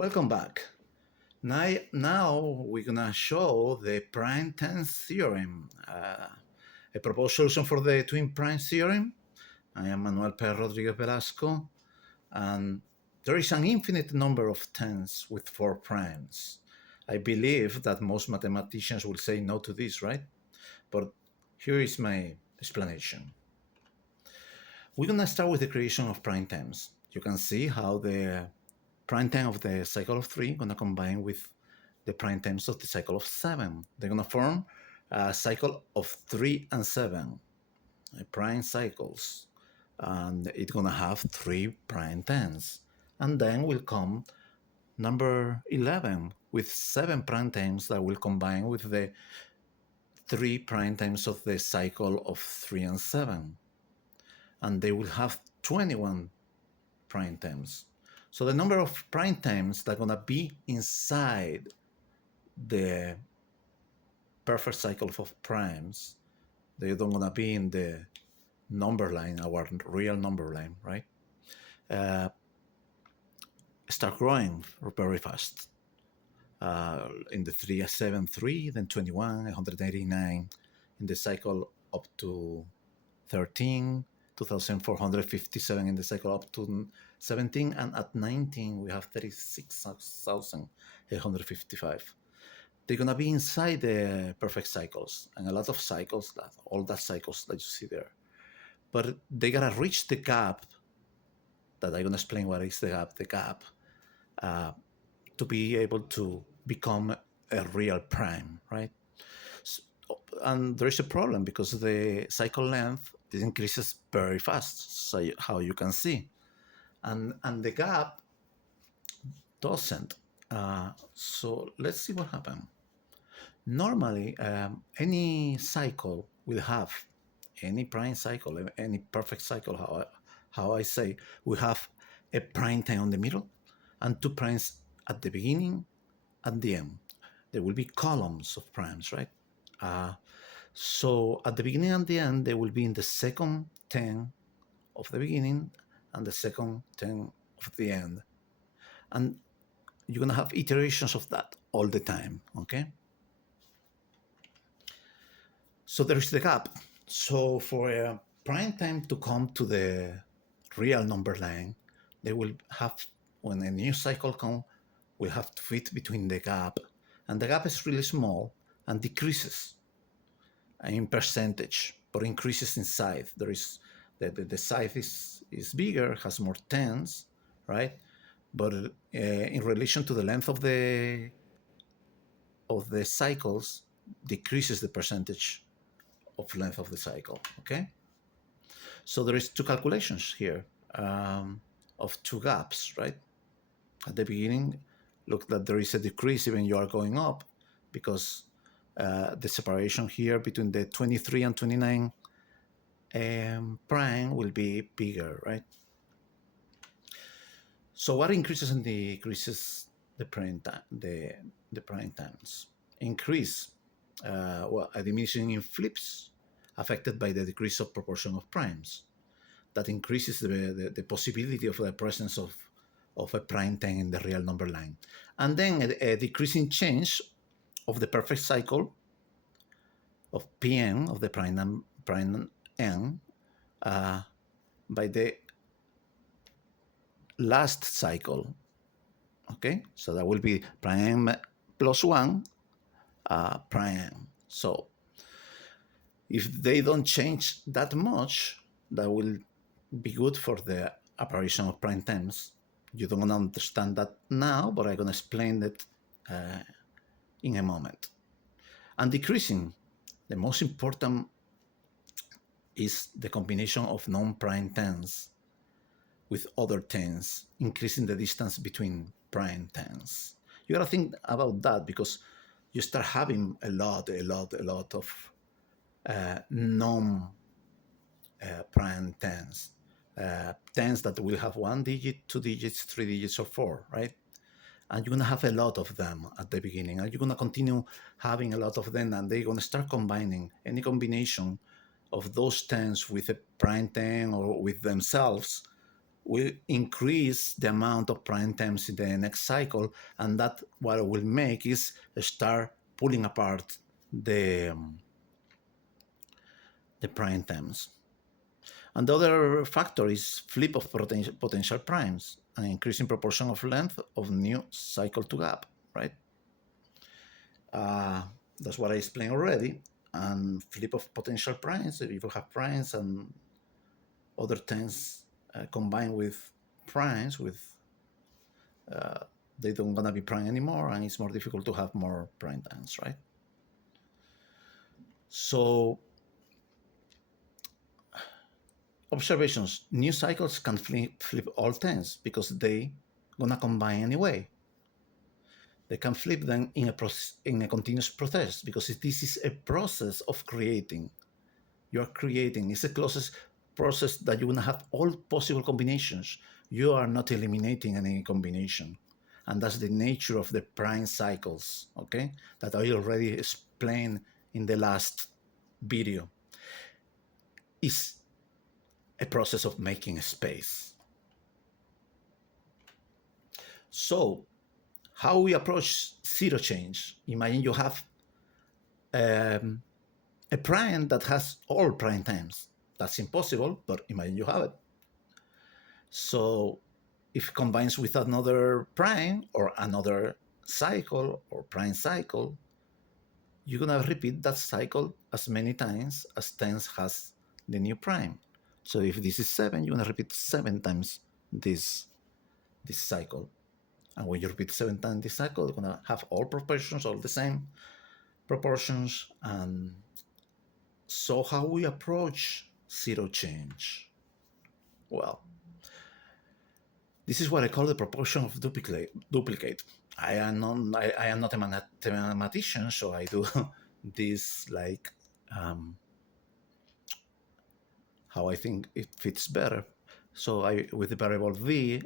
Welcome back. Now we're gonna show the prime tens theorem, a proposed solution for the twin prime theorem. I am Manuel Pérez Rodríguez Velasco, and there is an infinite number of tens with four primes. I believe that most mathematicians will say no to this, right? But here is my explanation. We're gonna start with the creation of prime tens. You can see how the prime time of the cycle of 3 gonna combine with the prime times of the cycle of 7. They're gonna form a cycle of 3 and 7, prime cycles, and it's gonna have 3 prime tens. And then will come number 11 with 7 prime times that will combine with the 3 prime times of the cycle of 3 and 7. And they will have 21 prime times. So the number of prime times that are gonna be inside the perfect cycle of primes, they don't gonna be in the number line, our real number line, right? Start growing very fast. In the 373, then 21, 189, in the cycle up to 13, 2,457 in the cycle up to 17, and at 19 we have 36,855. They're gonna be inside the perfect cycles, and a lot of cycles, all that cycles that you see there. But they gotta reach the gap that I'm gonna explain what is the gap, to be able to become a real prime, right? So, and there is a problem because the cycle length increases very fast, so how you can see, and the gap doesn't. So let's see what happens. Normally, any cycle will have, any prime cycle, any perfect cycle, how I say, we have a prime time on the middle and 2 primes at the beginning and the end. There will be columns of primes, right? So at the beginning and the end, they will be in the second 10 of the beginning and the second 10 of the end. And you're gonna have iterations of that all the time, okay? So there's the gap. So for a prime time to come to the real number line, they will have, when a new cycle comes, will have to fit between the gap. And the gap is really small and decreases in percentage, but increases in size. There is the size is bigger, has more tens, right? But in relation to the length of the cycles, decreases the percentage of length of the cycle, okay? So there is 2 calculations here of 2 gaps, right? At the beginning, look that there is a decrease even you are going up because the separation here between the 23 and 29 prime will be bigger, right? So what increases and decreases the prime time, the prime times? Increase, a diminishing in flips affected by the decrease of proportion of primes. That increases the possibility of the presence of a prime time in the real number line. And then a decreasing change of the perfect cycle of Pn, of the prime n, by the last cycle, okay? So that will be prime plus 1, prime. So if they don't change that much, that will be good for the apparition of prime times. You don't understand that now, but I'm going to explain it in a moment. And decreasing, the most important is the combination of non-prime tens with other tens, increasing the distance between prime tens. You gotta think about that because you start having a lot of non-prime tens. Tens that will have 1 digit, 2 digits, 3 digits, or 4, right? And you're gonna have a lot of them at the beginning, and you're gonna continue having a lot of them, and they're gonna start combining. Any combination of those tens with a prime ten or with themselves will increase the amount of prime times in the next cycle, and that what it will make is start pulling apart the prime times. And the other factor is flip of potential primes, an increasing proportion of length of new cycle to gap, right? That's what I explained already. And flip of potential primes, if you have primes and other tens combined with primes, they don't gonna be prime anymore, and it's more difficult to have more prime tens, right? So observations, new cycles can flip all tens because they gonna combine anyway. They can flip them in a continuous process because this is a process of creating. You are creating. It's a closest process that you're gonna have all possible combinations. You are not eliminating any combination, and that's the nature of the prime cycles. Okay, that I already explained in the last video. Is a process of making a space. So, how we approach zero change? Imagine you have a prime that has all prime times. That's impossible, but imagine you have it. So, if it combines with another prime or another cycle or prime cycle, you're gonna repeat that cycle as many times as tens has the new prime. So if this is 7, you're gonna repeat 7 times this cycle. And when you repeat 7 times this cycle, you're gonna have all proportions, all the same proportions. And so how we approach zero change? Well, this is what I call the proportion of duplicate. I am not a mathematician, so I do this like how I think it fits better. So with the variable v,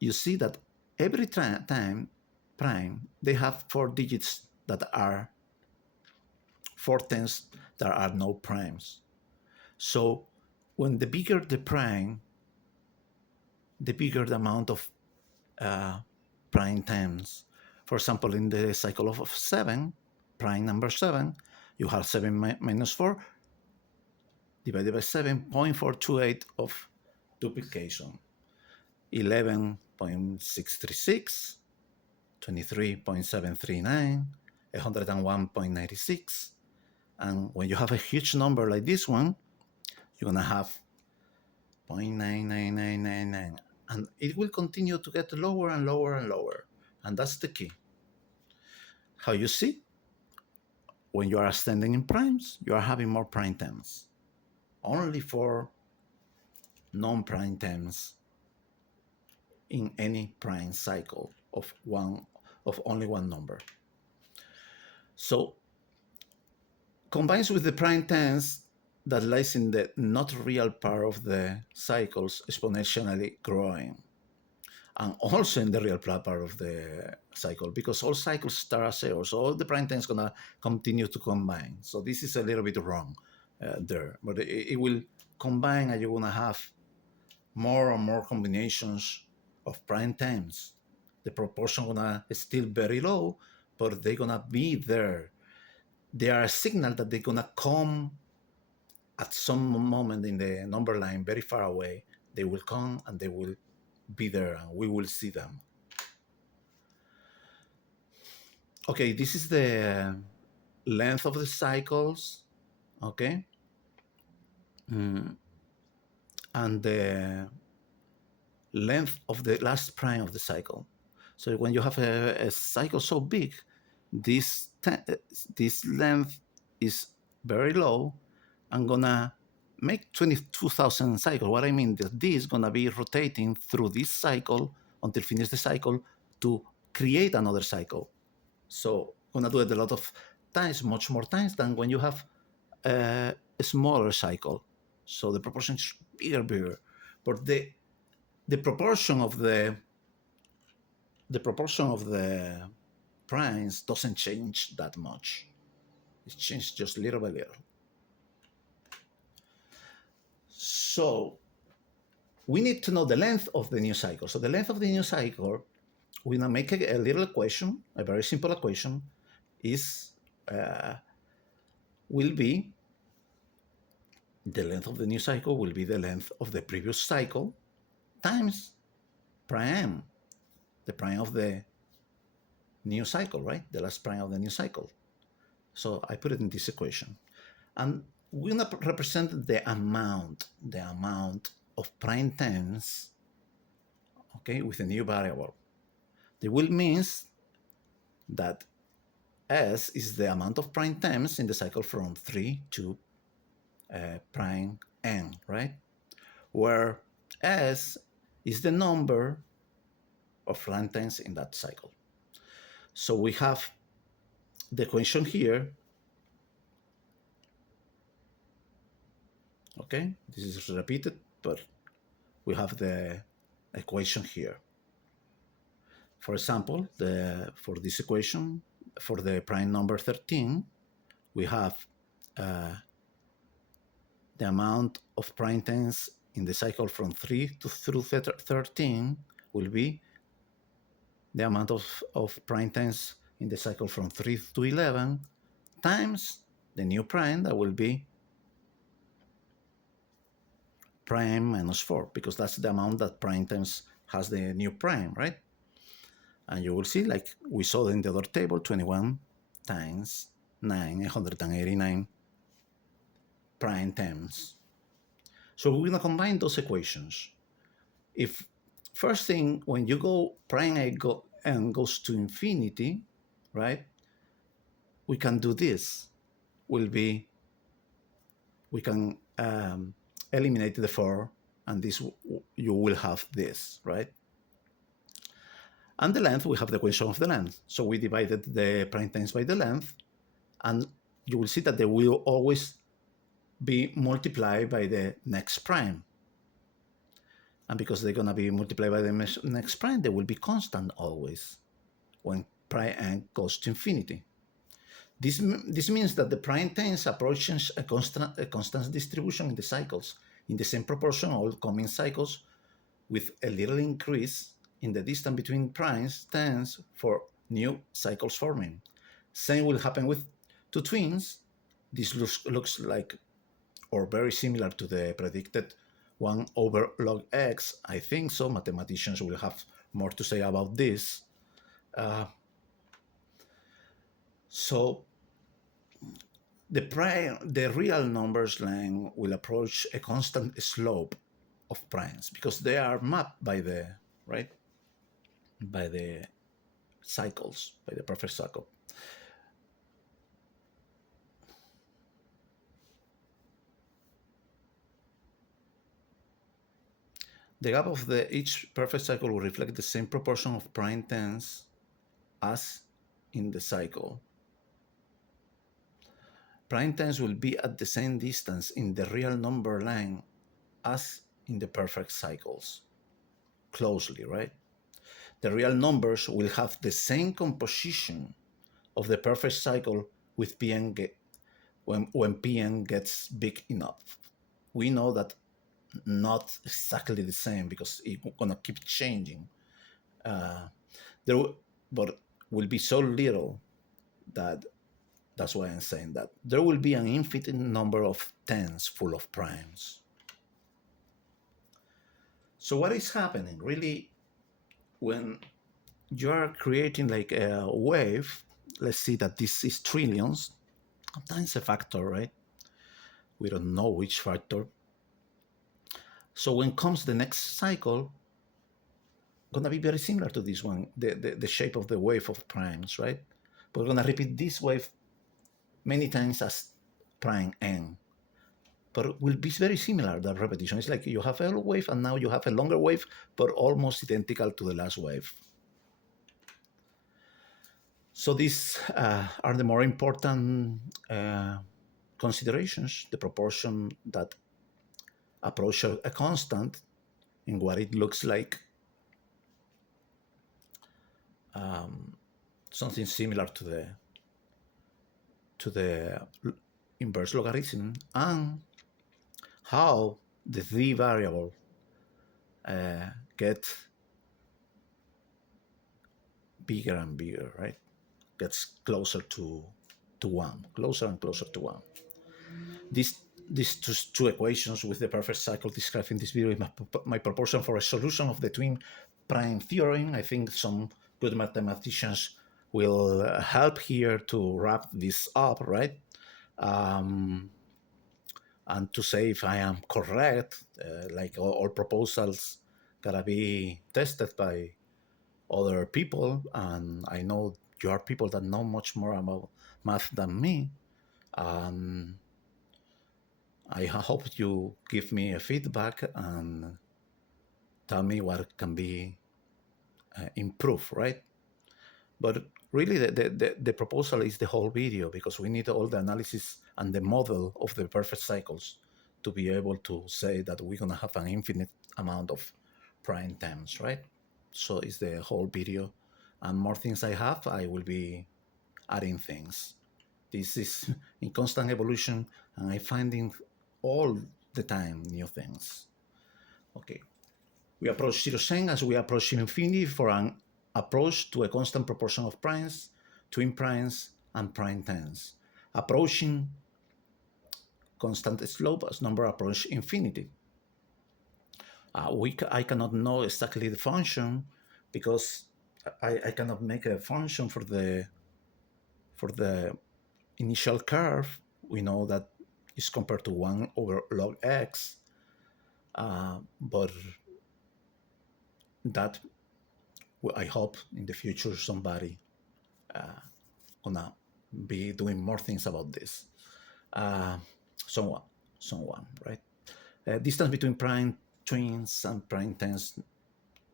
you see that every time prime, they have 4 digits that are 4 tens that are no primes. So when the bigger the prime, the bigger the amount of prime tens. For example, in the cycle of 7, prime number 7, you have 7 minus 4 divided by 7.428 of duplication. 11.636, 23.739, 101.96. And when you have a huge number like this one, you're gonna have 0.99999. And it will continue to get lower and lower and lower. And that's the key. How you see? When you are ascending in primes, you are having more prime terms. Only for non-prime terms in any prime cycle of only one number. So combines with the prime tens that lies in the not real part of the cycles exponentially growing, and also in the real part of the cycle, because all cycles start as zero, so all the prime tens gonna continue to combine. So this is a little bit wrong there, but it will combine, and you're gonna have more and more combinations of prime times. The proportion gonna still very low, but they're gonna be there. They are a signal that they're gonna come at some moment in the number line very far away. They will come and they will be there, and we will see them. Okay, this is the length of the cycles, okay? And the length of the last prime of the cycle. So when you have a cycle so big, this length is very low. I'm gonna make 22,000 cycles. What I mean that this is gonna be rotating through this cycle until finish the cycle to create another cycle. So I'm gonna do it a lot of times, much more times than when you have a smaller cycle. So the proportion is bigger. But the proportion of the primes doesn't change that much. It changes just little by little. So we need to know the length of the new cycle. So the length of the new cycle, we're gonna make a little equation, a very simple equation, will be the length of the new cycle will be the length of the previous cycle times prime, the prime of the new cycle, right? The last prime of the new cycle. So I put it in this equation. And we're gonna represent the amount of prime terms, okay, with a new variable. The will means that S is the amount of prime terms in the cycle from 3 to prime n, right? Where S is the number of prime terms in that cycle. So we have the equation here. Okay, this is repeated, but we have the equation here. For example, for this equation, for the prime number 13, we have the amount of prime terms in the cycle from 3 through 13 will be the amount of prime terms in the cycle from 3 to 11 times the new prime, that will be prime minus 4, because that's the amount that prime terms has the new prime, right? And you will see, like we saw in the other table, 21 times 9, 189 prime terms. So we're going to combine those equations. If first thing, when you go prime n goes to infinity, right, we can do this. We can eliminate the 4, and this you will have this, right? And the length, we have the equation of the length. So we divided the prime terms by the length, and you will see that they will always be multiplied by the next prime. And because they're going to be multiplied by the next prime, they will be constant always when prime n goes to infinity. This means that the prime terms approaches a constant distribution in the cycles, in the same proportion all coming cycles, with a little increase in the distance between primes terms for new cycles forming. Same will happen with two twins. This looks like, or very similar to the predicted 1 over log x. I think so. Mathematicians will have more to say about this. So the real numbers line will approach a constant slope of primes because they are mapped by the, right, by the cycles, by the perfect cycle. The gap of each perfect cycle will reflect the same proportion of prime terms as in the cycle. Prime terms will be at the same distance in the real number line as in the perfect cycles, closely, right? The real numbers will have the same composition of the perfect cycle with Pn when Pn gets big enough. We know that not exactly the same because it's gonna keep changing. But will be so little that that's why I'm saying that there will be an infinite number of tens full of primes. So what is happening really when you are creating like a wave? Let's see that this is trillions times a factor, right? We don't know which factor. So when comes the next cycle, gonna be very similar to this one, the shape of the wave of primes, right? We're gonna repeat this wave many times as prime n, but it will be very similar, the repetition. It's like you have a wave and now you have a longer wave, but almost identical to the last wave. So these are the more important considerations, the proportion that approach a constant in what it looks like something similar to the inverse logarithm, and how the z variable get bigger and bigger, right? Gets closer to one, closer and closer to one. These two equations with the perfect cycle described in this video is my proportion for a solution of the twin prime theorem. I think some good mathematicians will help here to wrap this up, right? And to say if I am correct, like all proposals gotta be tested by other people, and I know you are people that know much more about math than me. I hope you give me a feedback and tell me what can be improved, right? But really, the proposal is the whole video, because we need all the analysis and the model of the perfect cycles to be able to say that we're going to have an infinite amount of prime terms, right? So it's the whole video. And more things I have, I will be adding things. This is in constant evolution, and I'm finding all the time new things. Okay. We approach zero sum as we approach infinity for an approach to a constant proportion of primes, twin primes, and prime tens. Approaching constant slope as number approach infinity. I cannot know exactly the function because I cannot make a function for the initial curve. We know that is compared to 1 over log x, but that I hope in the future somebody gonna be doing more things about this. So on, right? Distance between prime twins and prime tens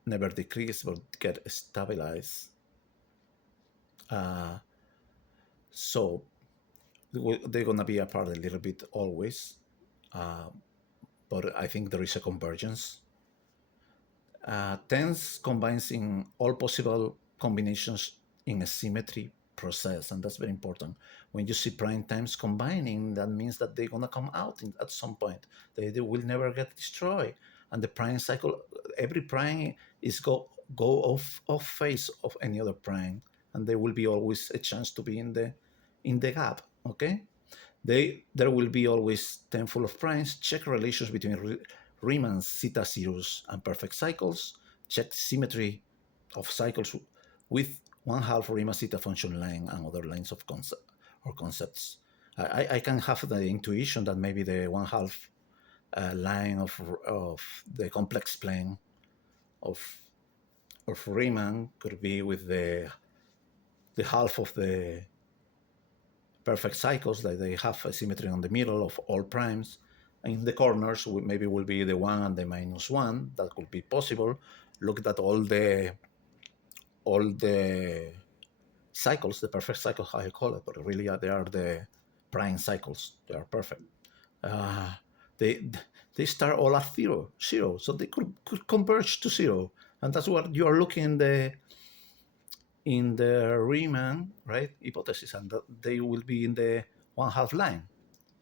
never decrease but get stabilized. So they're gonna be apart a little bit always, but I think there is a convergence. Tens combines in all possible combinations in a symmetry process, and that's very important. When you see prime times combining, that means that they're gonna come out at some point. They will never get destroyed, and the prime cycle, every prime is go off phase of any other prime, and there will be always a chance to be in the gap. Okay, there will be always tenfold of primes. Check relations between Riemann's zeta zeros and perfect cycles. Check symmetry of cycles with 1/2 Riemann zeta function line and other lines of concepts. I can have the intuition that maybe the 1/2 line of the complex plane of Riemann could be with the half of the perfect cycles, that they have a symmetry on the middle of all primes. In the corners, maybe will be the 1 and the -1. That could be possible. Look at all the cycles, the perfect cycles, how I call it, but really they are the prime cycles. They are perfect. They start all at zero, so they could converge to 0, and that's what you are looking in the Riemann, right, hypothesis, and they will be in the 1/2 line.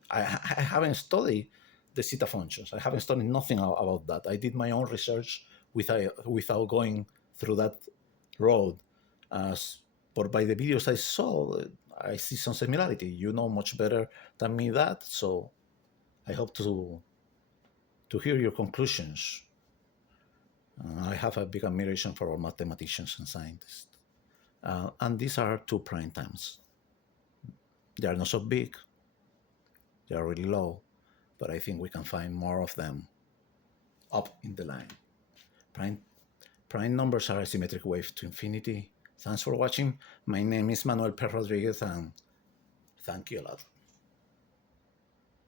I haven't studied the zeta functions. I haven't studied nothing about that. I did my own research without going through that road. But by the videos I saw, I see some similarity. You know much better than me that, so I hope to hear your conclusions. I have a big admiration for all mathematicians and scientists. And these are 2 prime times. They are not so big. They are really low, but I think we can find more of them up in the line. Prime numbers are a symmetric wave to infinity. Thanks for watching. My name is Manuel P. Rodriguez, and thank you a lot.